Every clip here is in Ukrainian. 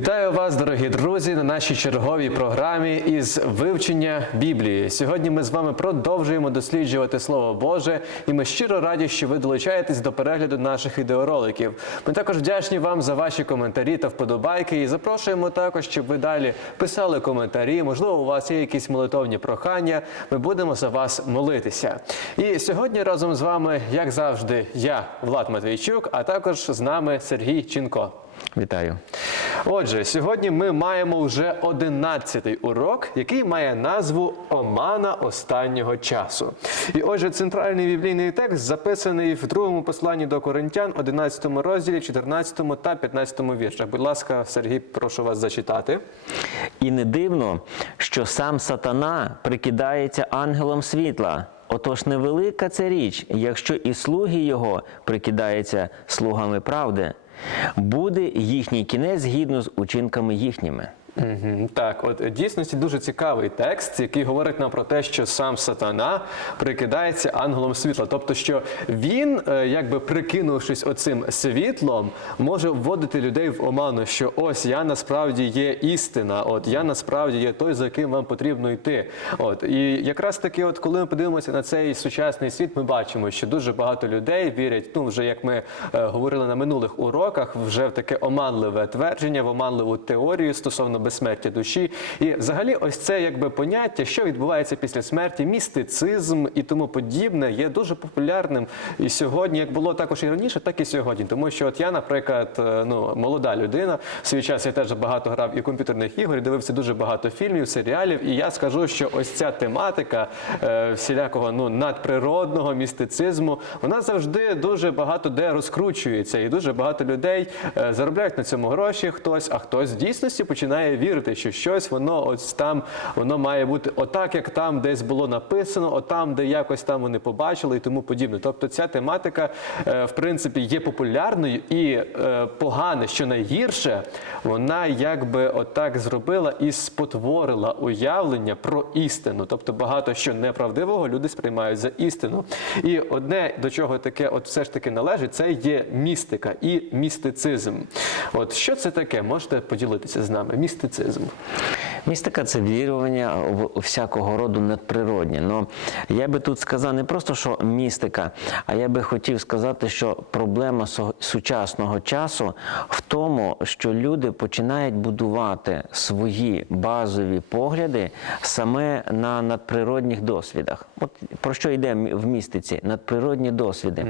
Вітаю вас, дорогі друзі, на нашій черговій програмі із вивчення Біблії. Сьогодні ми з вами продовжуємо досліджувати Слово Боже, і ми щиро раді, що ви долучаєтесь до перегляду наших відеороликів. Ми також вдячні вам за ваші коментарі та вподобайки. І запрошуємо також, щоб ви далі писали коментарі. Можливо, у вас є якісь молитовні прохання. Ми будемо за вас молитися. І сьогодні разом з вами, як завжди, я Влад Матвійчук, а також з нами Сергій Чінко. Вітаю. Отже, сьогодні ми маємо вже одинадцятий урок, який має назву Омана останнього часу. І отже, центральний біблійний текст записаний в другому посланні до Коринтян, 11 розділі, 14 та 15 віршах. Будь ласка, Сергій, прошу вас зачитати. І не дивно, що сам сатана прикидається ангелом світла. Отож, невелика це річ, якщо і слуги його прикидаються слугами правди, буде їхній кінець згідно з учинками їхніми. Мгм, Так, от е, дійсності дуже цікавий текст, який говорить нам про те, що сам сатана прикидається ангелом світла. Тобто, що він, е, якби прикинувшись оцим світлом, може вводити людей в оману, що ось я насправді є істина, от я насправді є той, за яким вам потрібно йти. От і якраз таки, от коли ми подивимося на цей сучасний світ, ми бачимо, що дуже багато людей вірять, ну вже як ми е, говорили на минулих уроках, вже в таке оманливе твердження, в оманливу теорію стосовно безсмертя душі. І взагалі, ось це якби поняття, що відбувається після смерті, містицизм і тому подібне, є дуже популярним і сьогодні, як було також і раніше, так і сьогодні. Тому що от я, наприклад, е, ну молода людина, в свій час я теж багато грав і комп'ютерних ігор, і дивився дуже багато фільмів, серіалів. І я скажу, що ось ця тематика е, всілякого ну надприродного містицизму, вона завжди дуже багато де розкручується, і дуже багато людей е, заробляють на цьому гроші. Хтось, а хтось в дійсності починає вірити, що щось воно ось там воно має бути отак, як там десь було написано, отам, де якось там вони побачили і тому подібне. Тобто ця тематика, е, в принципі, є популярною і е, погане, що найгірше, вона якби отак зробила і спотворила уявлення про істину. Тобто багато що неправдивого люди сприймають за істину. І одне до чого таке, от все ж таки належить, це є містика і містицизм. От що це таке? Можете поділитися з нами? Містицизм. Містика це вірування всякого роду надприроднє. Но я би тут сказав не просто, що містика, а я би хотів сказати, що проблема сучасного часу в тому, що люди починають будувати свої базові погляди саме на надприродних досвідах. От про що йде в містиці? Надприродні досвіди.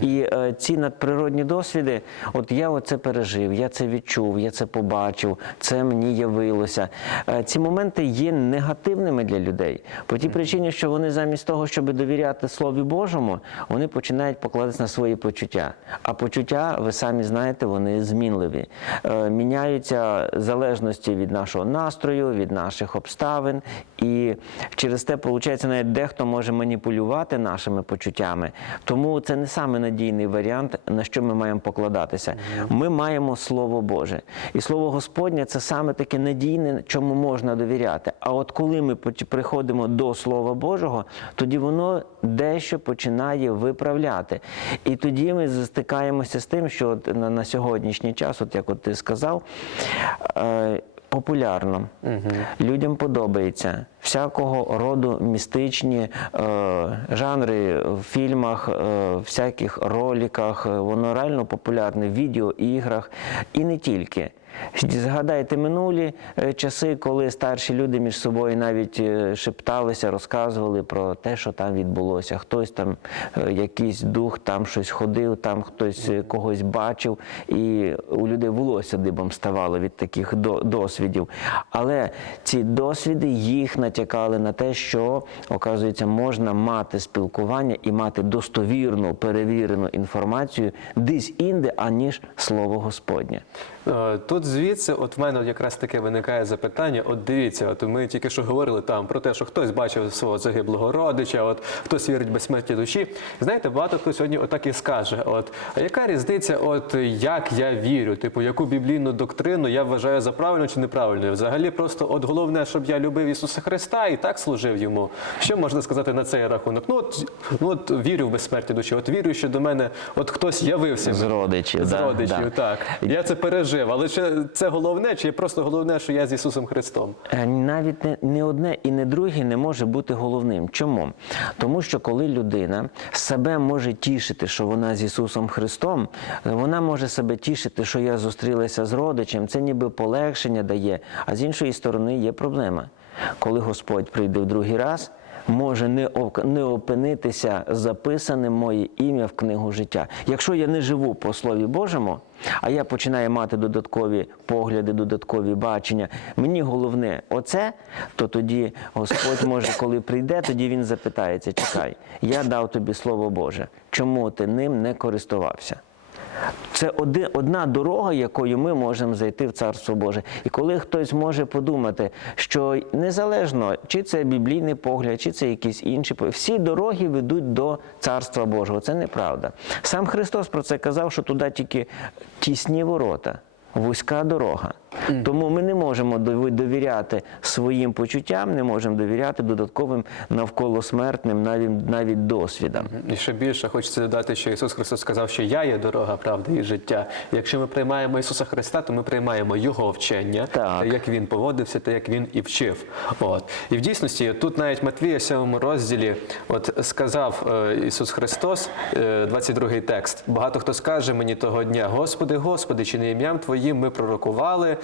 І е, ці надприродні досвіди, от я оце пережив, я це відчув, я це побачив, це мені явилося. Е, Ці моменти є негативними для людей по тій причині, що вони замість того, щоб довіряти Слові Божому, вони починають покладатися на свої почуття. А почуття, ви самі знаєте, вони змінливі, Е, міняються залежності від нашого настрою, від наших обставин. І через те, виходить, навіть дехто може маніпулювати нашими почуттями. Тому це не саме надійний варіант, на що ми маємо покладатися. Ми маємо Слово Боже. І Слово Господнє це саме таке надійне, чому можна довіряти. А от коли ми приходимо до Слова Божого, тоді воно дещо починає виправляти. І тоді ми стикаємося з тим, що на, на сьогоднішній час, от як от ти сказав, е, популярно. Людям подобається всякого роду містичні е, жанри в фільмах, е, всяких роликах. Е, Воно реально популярне в відеоіграх і не тільки. Згадайте минулі е, часи, коли старші люди між собою навіть е, шепталися, розказували про те, що там відбулося. Хтось там, е, якийсь дух, там щось ходив, там хтось когось бачив, і у людей волосся дибом ставало від таких досвідів. Але ці досвіди їх натякали на те, що, оказується, можна мати спілкування і мати достовірну, перевірену інформацію десь інде, аніж слово Господнє. Е, Тут звідси, от в мене от якраз таке виникає запитання. От дивіться, от ми тільки що говорили там про те, що хтось бачив свого загиблого родича, от хтось вірить в безсмертя душі. Знаєте, багато хто сьогодні отак і скаже: от а яка різниця, от як я вірю, типу, яку біблійну доктрину я вважаю за правильну чи неправильною? Взагалі, просто от головне, щоб я любив Ісуса Христа і так служив йому. Що можна сказати на цей рахунок? Ну от, ну от вірю в безсмертя душі, от вірю, що до мене от хтось явився З родичів, з да, родичів, да. так. Я це пережив, але ще це, головне, чи просто головне, що я з Ісусом Христом? Е, Навіть не, не одне і не друге не може бути головним. Чому? Тому що коли людина себе може тішити, що вона з Ісусом Христом, вона може себе тішити, що я зустрілася з родичем, це ніби полегшення дає. А з іншої сторони є проблема. Коли Господь прийде в другий раз, може не, опинитися записаним моє ім'я в книгу життя. Якщо я не живу по Слові Божому, а я починаю мати додаткові погляди, додаткові бачення, мені головне оце, то тоді Господь може, коли прийде, тоді він запитається: чекай, я дав тобі Слово Боже, чому ти ним не користувався? Це одна дорога, якою ми можемо зайти в Царство Боже. І коли хтось може подумати, що незалежно, чи це біблійний погляд, чи це якісь інші погляд, всі дороги ведуть до Царства Божого. Це неправда. Сам Христос про це казав, що туди тільки тісні ворота. Вузька дорога. Тому ми не можемо довіряти своїм почуттям, не можемо довіряти додатковим навколосмертним навіть, навіть досвідам. І ще більше хочеться додати, що Ісус Христос сказав, що я є дорога, правда і життя. Якщо ми приймаємо Ісуса Христа, то ми приймаємо Його вчення, Так. та як Він поводився, та як Він і вчив. От. І в дійсності тут навіть Матвія в 7 розділі от сказав е, Ісус Христос, е, 22 текст. Багато хто скаже мені того дня: Господи, Господи, чи не ім'ям Твоїм ми пророкували,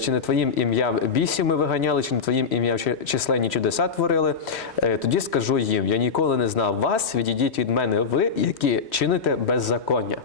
чи не Твоїм ім'ям бісів ми виганяли, чи не Твоїм ім'ям чи- численні чудеса творили. Е, Тоді скажу їм: я ніколи не знав вас, відійдіть від мене, ви, які чините беззаконня.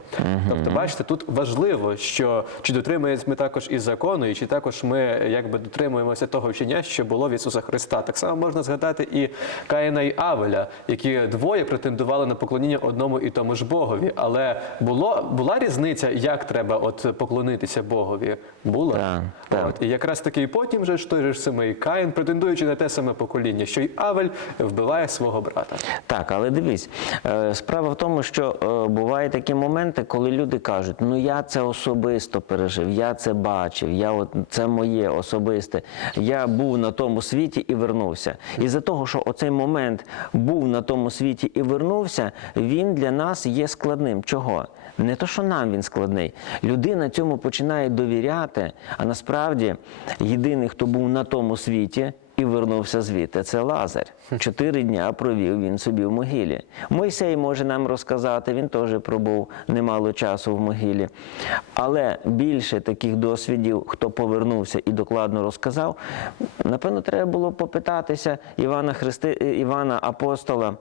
Тобто, бачите, тут важливо, що чи дотримуємося ми також і закону, і чи також ми якби дотримуємося того вчення, що було в Ісуса Христа. Так само можна згадати і Каїна і Авеля, які двоє претендували на поклоніння одному і тому ж Богові. Але було була різниця, як треба от поклонитися Богові? Була. Так, так. От. І якраз таки і потім же ж той же ж самий Каїн, претендуючи на те саме покоління, що й Авель вбиває свого брата. Так, але дивись, е, справа в тому, що е, бувають такі моменти, коли люди кажуть, ну я це особисто пережив, я це бачив, я от це моє особисте. Я був на тому світі і вернувся. І за того, що оцей момент був на тому світі і вернувся, він для нас є складним. Чого? Не то, що нам він складний. Людина цьому починає довіряти, а насправді єдиний, хто був на тому світі, і вернувся звідти. Це Лазар. Чотири дня провів він собі в могилі. Мойсей може нам розказати, він теж пробув немало часу в могилі. Але більше таких досвідів, хто повернувся і докладно розказав, напевно, треба було попитатися Івана Христи... Івана Апостола.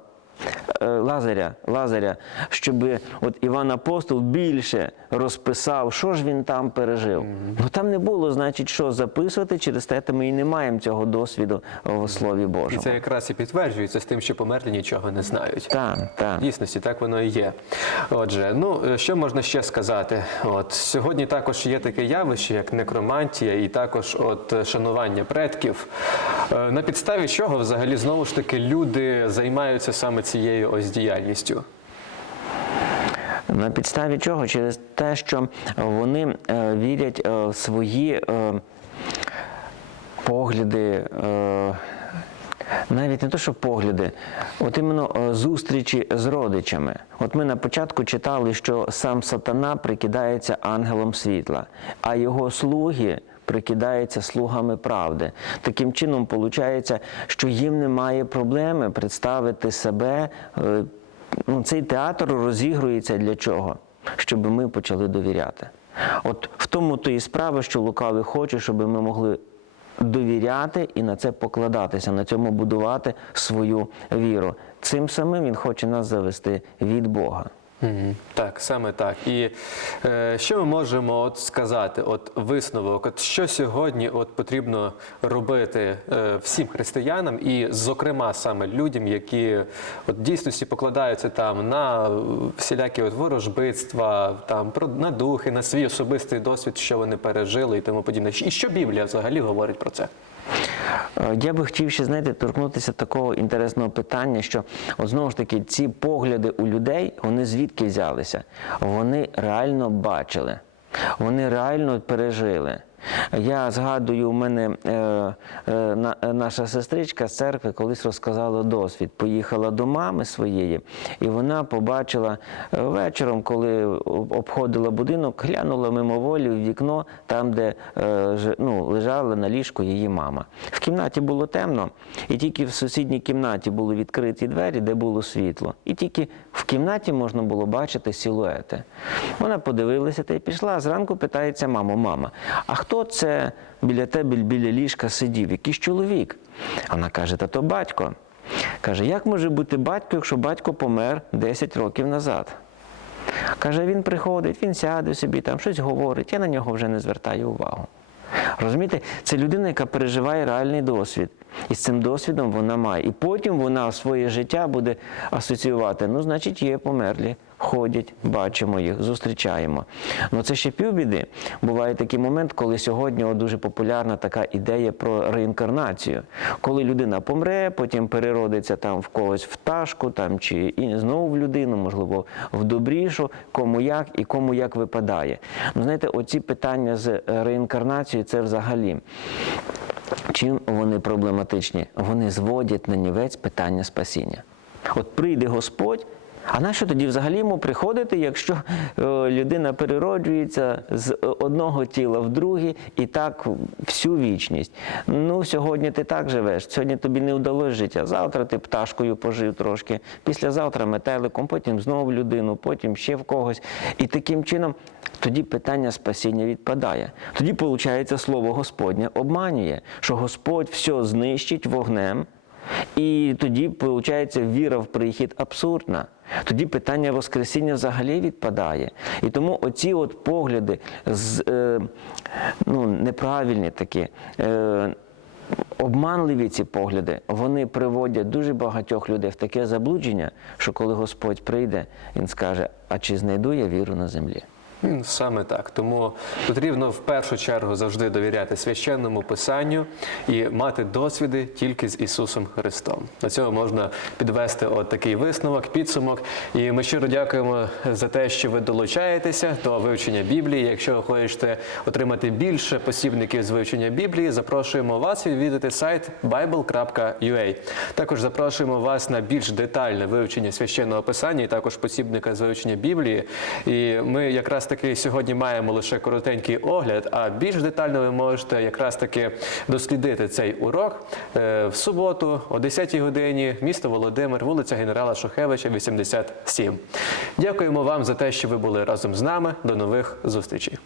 Е, Лазаря, Лазаря, щоб от Іван Апостол більше розписав, що ж він там пережив. Ну там не було, значить, що записувати, через те ми і не маємо цього досвіду в Слові Божому. І це якраз і підтверджується з тим, що померлі нічого не знають. Так, так. В дійсності так воно і є. Отже, ну е, що можна ще сказати? От сьогодні також є таке явище, як некромантія, і також от шанування предків. Е, На підставі чого взагалі знову ж таки люди займаються саме цією ось діяльністю? На підставі чого? Через те, що вони е, вірять е, в свої е, погляди. навіть не то, що погляди, от іменно зустрічі з родичами. От ми на початку читали, що сам сатана прикидається ангелом світла, а його слуги прикидаються слугами правди. Таким чином, виходить, що їм немає проблеми представити себе. е, Ну, цей театр розігрується для чого? Щоб ми почали довіряти. От в тому то і справа, що лукавий хоче, щоб ми могли довіряти і на це покладатися, на цьому будувати свою віру. Цим самим він хоче нас завести від Бога. Так, саме так. І е, що ми можемо от сказати? От висновок, от що сьогодні от потрібно робити е, всім християнам, і, зокрема, саме людям, які от дійсності покладаються там на всілякі от ворожбитства, там про на духи, на свій особистий досвід, що вони пережили і тому подібне. І що Біблія взагалі говорить про це? Я би хотів ще знаєте, торкнутися такого інтересного питання, що от знову ж таки ці погляди у людей вони звідки взялися? Вони реально бачили, вони реально пережили. Я згадую, у мене е, е, е, наша сестричка з церкви колись розказала досвід. Поїхала до мами своєї, і вона побачила е, вечором, коли обходила будинок, глянула мимоволі в вікно, там, де е, ну, лежала на ліжку її мама. В кімнаті було темно, і тільки в сусідній кімнаті були відкриті двері, де було світло. І тільки в кімнаті можна було бачити силуети. Вона подивилася та й пішла. Зранку питається маму, мама, а хто це біля тебе біля ліжка сидів? Якийсь чоловік? Вона каже, та то батько. Каже, як може бути батько, якщо батько помер 10 років назад? Каже, він приходить, він сяде собі, там щось говорить, я на нього вже не звертаю увагу. Розумієте, це людина, яка переживає реальний досвід. І з цим досвідом вона має. І потім вона своє життя буде асоціювати. Ну, значить, є померлі, ходять, бачимо їх, зустрічаємо. Ну це ще півбіди. Буває такий момент, коли сьогодні дуже популярна така ідея про реінкарнацію. Коли людина помре, потім переродиться там в когось в пташку, там чи і знову в людину, можливо, в добрішу, кому як і кому як випадає. Ну, знаєте, оці питання з реінкарнацією це взагалі. Чим вони проблематичні? Вони зводять на нівець питання спасіння. От прийде Господь, а нащо тоді взагалі йому приходити, якщо е, людина перероджується з е, одного тіла в друге і так всю вічність? Ну, сьогодні ти так живеш, сьогодні тобі не вдалося життя. Завтра ти пташкою пожив трошки, післязавтра метеликом, потім знову людину, потім ще в когось. І таким чином тоді питання спасіння відпадає. Тоді, виходить, слово Господнє обманює, що Господь все знищить вогнем. І тоді, виходить, віра в прихід абсурдна. Тоді питання Воскресіння взагалі відпадає. І тому оці от погляди з, е, ну, неправильні такі. Е, Обманливі ці погляди, вони приводять дуже багатьох людей в таке заблудження, що коли Господь прийде, Він скаже: а чи знайду я віру на землі? Саме так. Тому потрібно в першу чергу завжди довіряти священному писанню і мати досвіди тільки з Ісусом Христом. До цього можна підвести от такий висновок, підсумок. І ми щиро дякуємо за те, що ви долучаєтеся до вивчення Біблії. Якщо ви хочете отримати більше посібників з вивчення Біблії, запрошуємо вас відвідати сайт bible.ua. Також запрошуємо вас на більш детальне вивчення священного писання і також посібника з вивчення Біблії. І ми якраз таки сьогодні маємо лише коротенький огляд, а більш детально ви можете якраз таки дослідити цей урок е, в суботу о 10 годині, місто Володимир, вулиця генерала Шухевича, 87. Дякуємо вам за те, що ви були разом з нами. До нових зустрічей.